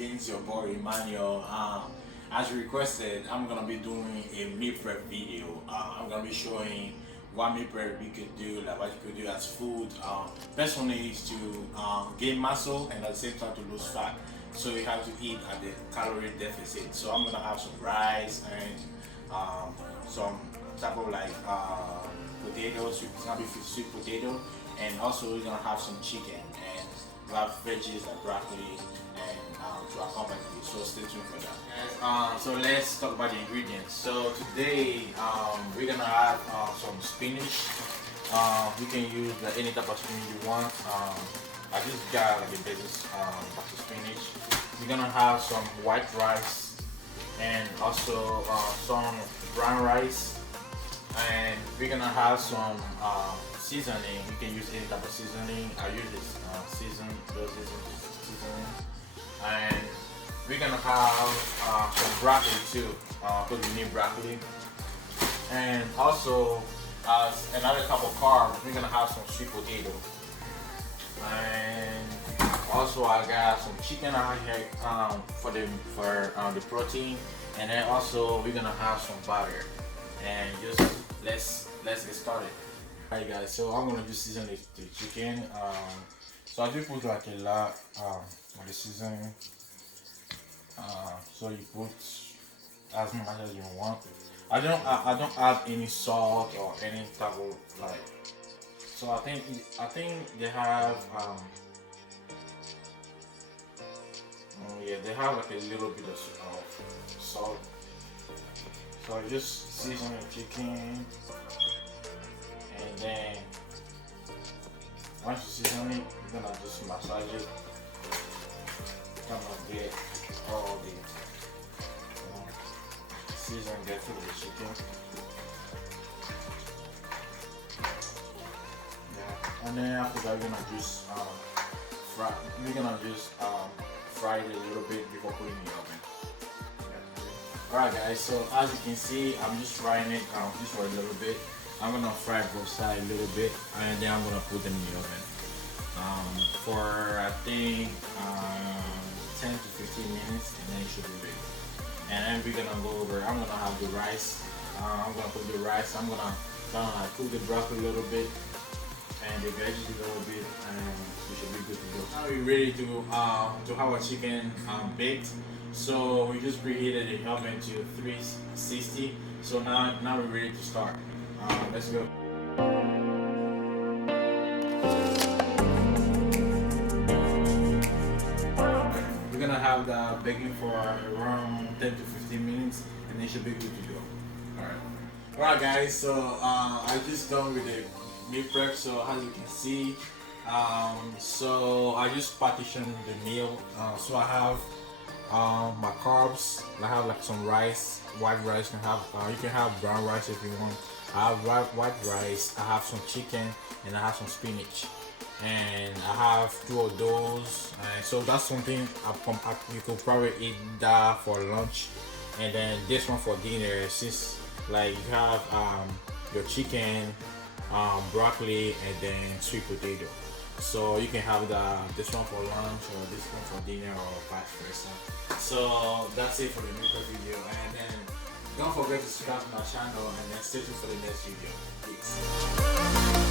again, it's your boy Emmanuel. As requested, I'm gonna be doing a meal prep video. I'm gonna be showing what meal prep you could do, like what you could do as food. Personally, is to gain muscle and at the same time to lose fat. So you have to eat at the calorie deficit. So I'm gonna have some rice and some type of like potatoes. It's gonna be sweet potato, and also we're gonna have some chicken and we have veggies like broccoli and to accompany it. So stay tuned for that. So let's talk about the ingredients. So today we're gonna have some spinach. You can use any type of spinach you want. I just got like a basic batch of spinach. We're gonna have some white rice and also some brown rice, and we're gonna have some seasoning. You can use any type of seasoning. I use this seasoning, and we're gonna have some broccoli too, because we need broccoli. And also, as another type of carb, we're gonna have some sweet potato. And also, I got some chicken out here for the protein. And then also, we're gonna have some butter. And just let's get started. Alright guys, so I'm gonna just season the chicken. So I do put like a lot on the seasoning. So you put as much as you want. I don't add any salt or any type of like. So I think they have yeah, they have like a little bit of salt. So I just season the chicken. And then once you season it, you're gonna just massage it. Gonna get all the season get to the chicken. Yeah, and then after that, we're gonna just fry. We're gonna just fry it a little bit before putting it in the oven. Alright guys, so as you can see, I'm just frying it just for a little bit. I'm gonna fry both sides a little bit, and then I'm gonna put them in the oven for I think 10 to 15 minutes, and then it should be ready. And then we're gonna go over. I'm gonna have the rice. I'm gonna put the rice. I'm gonna like cook the broccoli a little bit and the veggies a little bit, and we should be good to go. Now we're ready to have our chicken baked. So we just preheated the oven to 360. So now we're ready to start. Let's go. We're gonna have the baking for around 10 to 15 minutes, and it should be good to go. Alright guys, so I just done with the meal prep. So as you can see, so I just partitioned the meal. So I have my carbs. I have like some rice, white rice. You can have brown rice if you want. I have white rice, I have some chicken, and I have some spinach, and I have 2 of those. So that's something you could probably eat that for lunch, and then this one for dinner. Since like you have your chicken, broccoli, and then sweet potato. So you can have this one for lunch or this one for dinner or vice versa. So that's it for the meal prep video, and then don't forget to subscribe to my channel, and then stay tuned for the next video. Peace.